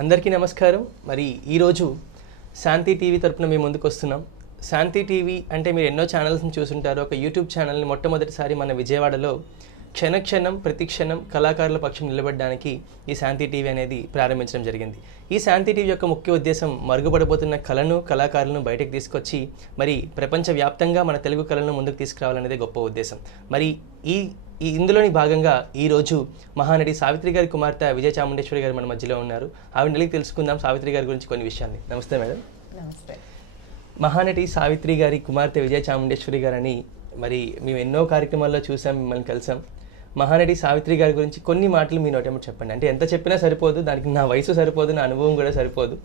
అందరికీ నమస్కారం. మరి ఈరోజు శాంతి టీవీ తరపున మేము ముందుకు వస్తున్నాం. శాంతి టీవీ అంటే మీరు ఎన్నో ఛానల్స్ని చూసుంటారు. ఒక యూట్యూబ్ ఛానల్ని మొట్టమొదటిసారి మన విజయవాడలో క్షణక్షణం ప్రతిక్షణం కళాకారుల పక్షం నిలబడడానికి ఈ శాంతి టీవీ అనేది ప్రారంభించడం జరిగింది. ఈ శాంతి టీవీ యొక్క ముఖ్య ఉద్దేశం మరుగుపడిపోతున్న కళను కళాకారులను బయటకు తీసుకొచ్చి మరి ప్రపంచవ్యాప్తంగా మన తెలుగు కళలను ముందుకు తీసుకురావాలనేదే గొప్ప ఉద్దేశం. మరి ఇందులోని భాగంగా ఈరోజు మహానటి సావిత్రి గారి కుమార్తె విజయ చాముండేశ్వరి గారు మన మధ్యలో ఉన్నారు. ఆవిడ అడిగి తెలుసుకుందాం సావిత్రి గారి గురించి కొన్ని విషయాన్ని. నమస్తే మేడం. నమస్తే. మహానటి సావిత్రి గారి కుమార్తె విజయ చాముండేశ్వరి గారని మరి మేము ఎన్నో కార్యక్రమాల్లో చూసాం, మిమ్మల్ని కలిసాం. మహానటి సావిత్రి గారి గురించి కొన్ని మాటలు మీ నోటేమో చెప్పండి. అంటే ఎంత చెప్పినా సరిపోదు, దానికి నా వయసు సరిపోదు, నా అనుభవం కూడా సరిపోదు.